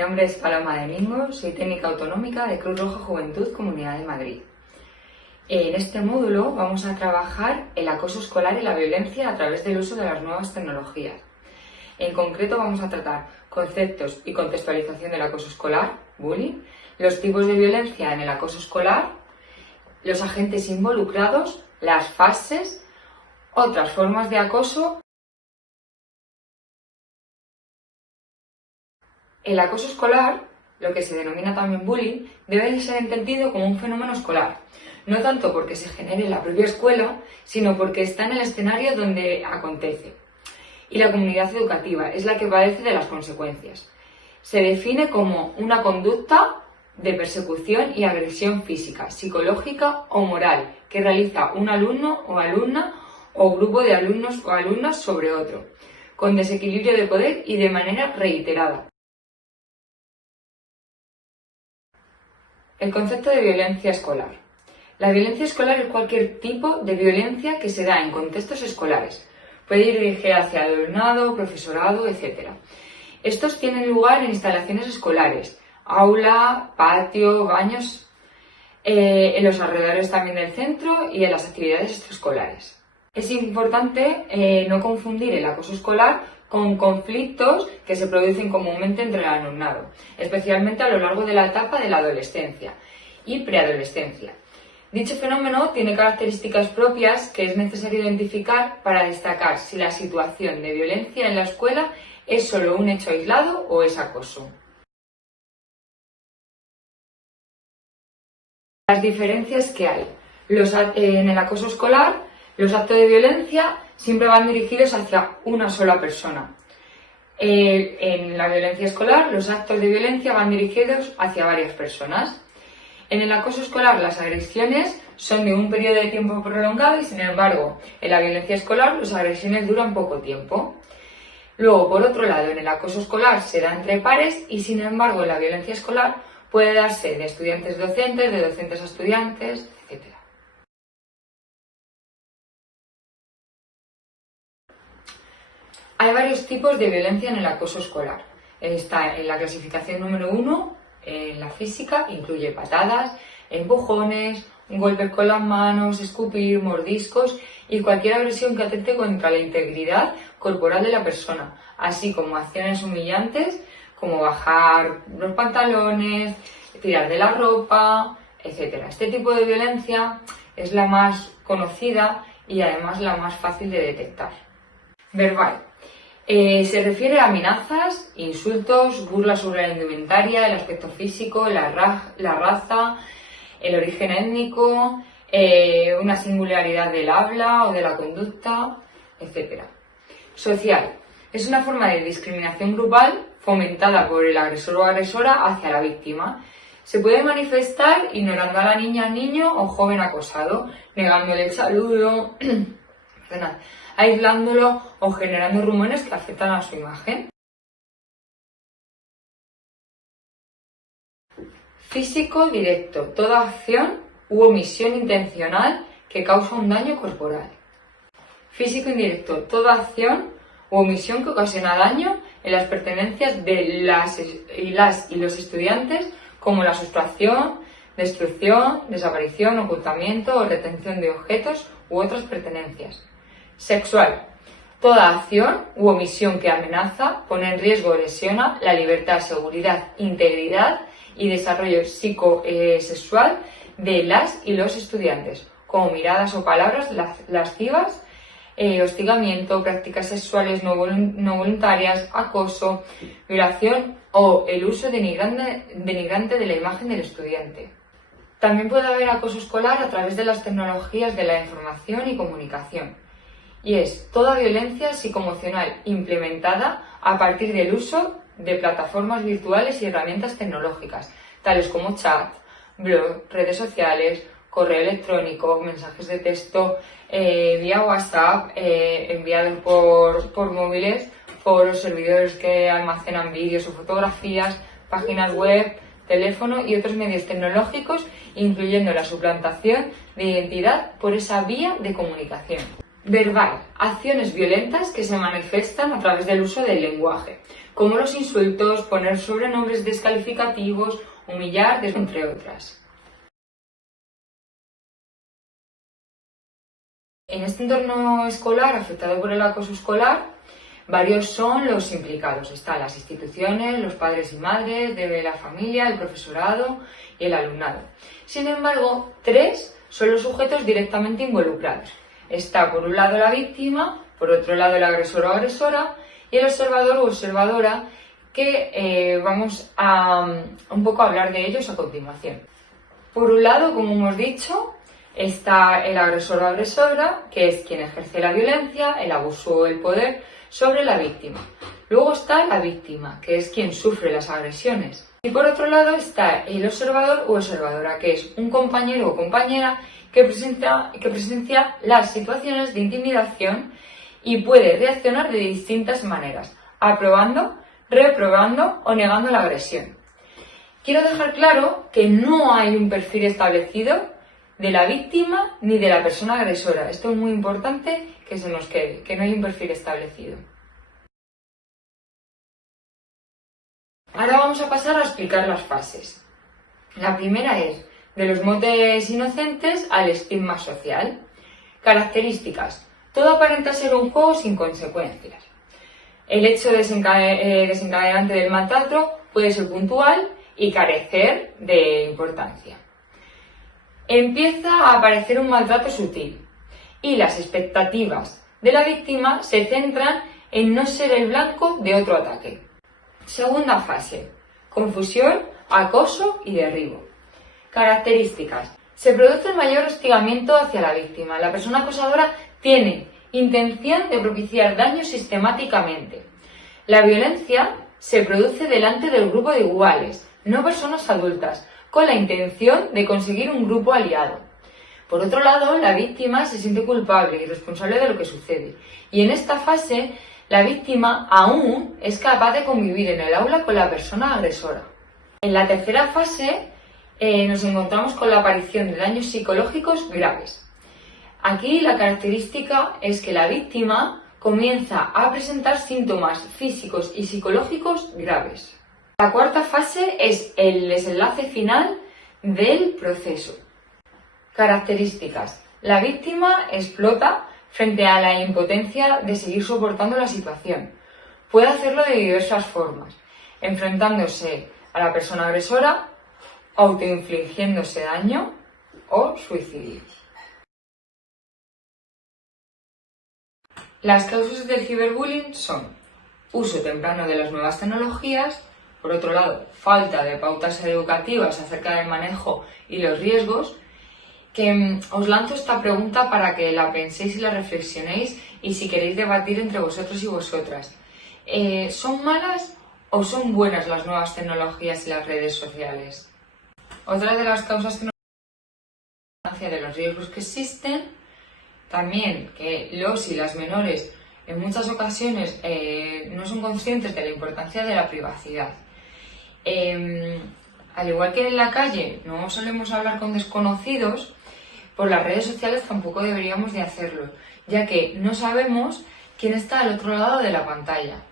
nombre es Paloma Domingo, soy técnica autonómica de Cruz Roja Juventud Comunidad de Madrid. En este módulo vamos a trabajar el acoso escolar y la violencia a través del uso de las nuevas tecnologías. En concreto vamos a tratar conceptos y contextualización del acoso escolar, bullying, los tipos de violencia en el acoso escolar, los agentes involucrados, las fases, otras formas de acoso. El acoso escolar, lo que se denomina también bullying, debe ser entendido como un fenómeno escolar, no tanto porque se genere en la propia escuela, sino porque está en el escenario donde acontece. Y la comunidad educativa es la que padece de las consecuencias. Se define como una conducta de persecución y agresión física, psicológica o moral que realiza un alumno o alumna o grupo de alumnos o alumnas sobre otro, con desequilibrio de poder y de manera reiterada. El concepto de violencia escolar. La violencia escolar es cualquier tipo de violencia que se da en contextos escolares. Puede ir dirigida hacia alumnado, profesorado, etc. Estos tienen lugar en instalaciones escolares, aula, patio, baños, en los alrededores también del centro y en las actividades extraescolares. Es importante no confundir el acoso escolar con conflictos que se producen comúnmente entre el alumnado, especialmente a lo largo de la etapa de la adolescencia y preadolescencia. Dicho fenómeno tiene características propias que es necesario identificar para destacar si la situación de violencia en la escuela es solo un hecho aislado o es acoso. Las diferencias que hay. En el acoso escolar, los actos de violencia siempre van dirigidos hacia una sola persona. En la violencia escolar, los actos de violencia van dirigidos hacia varias personas. En el acoso escolar, las agresiones son de un periodo de tiempo prolongado y, sin embargo, en la violencia escolar, las agresiones duran poco tiempo. Luego, por otro lado, en el acoso escolar se da entre pares y, sin embargo, en la violencia escolar puede darse de estudiantes docentes, de docentes a estudiantes, etc. Hay varios tipos de violencia en el acoso escolar. Está en la clasificación número 1, en la física, incluye patadas, empujones, golpes con las manos, escupir, mordiscos y cualquier agresión que atente contra la integridad corporal de la persona, así como acciones humillantes como bajar los pantalones, tirar de la ropa, etc. Este tipo de violencia es la más conocida y además la más fácil de detectar. Verbal. Se refiere a amenazas, insultos, burlas sobre la indumentaria, el aspecto físico, la raza, el origen étnico, una singularidad del habla o de la conducta, etc. Social. Es una forma de discriminación grupal fomentada por el agresor o agresora hacia la víctima. Se puede manifestar ignorando a la niña, niño o joven acosado, negándole el saludo, aislándolo o generando rumores que afectan a su imagen. Físico directo, toda acción u omisión intencional que causa un daño corporal. Físico indirecto, toda acción u omisión que ocasiona daño en las pertenencias de las y los estudiantes, como la sustracción, destrucción, desaparición, ocultamiento o retención de objetos u otras pertenencias. Sexual. Toda acción u omisión que amenaza, pone en riesgo o lesiona la libertad, seguridad, integridad y desarrollo psicosexual de las y los estudiantes, como miradas o palabras lascivas, hostigamiento, prácticas sexuales no voluntarias, acoso, violación o el uso denigrante de la imagen del estudiante. También puede haber acoso escolar a través de las tecnologías de la información y comunicación. Y es toda violencia psicoemocional implementada a partir del uso de plataformas virtuales y herramientas tecnológicas, tales como chat, blog, redes sociales, correo electrónico, mensajes de texto, vía WhatsApp, enviados por móviles, foros, servidores que almacenan vídeos o fotografías, páginas web, teléfono y otros medios tecnológicos, incluyendo la suplantación de identidad por esa vía de comunicación. Verbal, acciones violentas que se manifiestan a través del uso del lenguaje, como los insultos, poner sobrenombres descalificativos, humillar, entre otras. En este entorno escolar afectado por el acoso escolar, varios son los implicados. Están las instituciones, los padres y madres de la familia, el profesorado y el alumnado. Sin embargo, 3 son los sujetos directamente involucrados. Está por un lado la víctima, por otro lado el agresor o agresora y el observador o observadora, que vamos a un poco hablar de ellos a continuación. Por un lado, como hemos dicho, está el agresor o agresora, que es quien ejerce la violencia, el abuso o el poder sobre la víctima. Luego está la víctima, que es quien sufre las agresiones. Y por otro lado está el observador o observadora, que es un compañero o compañera que presencia las situaciones de intimidación y puede reaccionar de distintas maneras, aprobando, reprobando o negando la agresión. Quiero dejar claro que no hay un perfil establecido de la víctima ni de la persona agresora. Esto es muy importante que se nos quede, que no hay un perfil establecido. Ahora vamos a pasar a explicar las fases. La primera es de los motes inocentes al estigma social. Características. Todo aparenta ser un juego sin consecuencias. El hecho desencadenante del maltrato puede ser puntual y carecer de importancia. Empieza a aparecer un maltrato sutil y las expectativas de la víctima se centran en no ser el blanco de otro ataque. Segunda fase. Confusión, acoso y derribo. Características. Se produce el mayor hostigamiento hacia la víctima. La persona acosadora tiene intención de propiciar daño sistemáticamente. La violencia se produce delante del grupo de iguales, no personas adultas, con la intención de conseguir un grupo aliado. Por otro lado, la víctima se siente culpable y responsable de lo que sucede. Y en esta fase, la víctima aún es capaz de convivir en el aula con la persona agresora. En la tercera fase, nos encontramos con la aparición de daños psicológicos graves. Aquí la característica es que la víctima comienza a presentar síntomas físicos y psicológicos graves. La cuarta fase es el desenlace final del proceso. Características. La víctima explota frente a la impotencia de seguir soportando la situación. Puede hacerlo de diversas formas, enfrentándose a la persona agresora, autoinfligiéndose daño o suicidio. Las causas del ciberbullying son uso temprano de las nuevas tecnologías, por otro lado, falta de pautas educativas acerca del manejo y los riesgos, que os lanzo esta pregunta para que la penséis y la reflexionéis y si queréis debatir entre vosotros y vosotras. ¿Son malas o son buenas las nuevas tecnologías y las redes sociales? Otra de las causas que nos de los riesgos que existen, también que los y las menores en muchas ocasiones no son conscientes de la importancia de la privacidad. Al igual que en la calle no solemos hablar con desconocidos, por las redes sociales tampoco deberíamos de hacerlo, ya que no sabemos quién está al otro lado de la pantalla.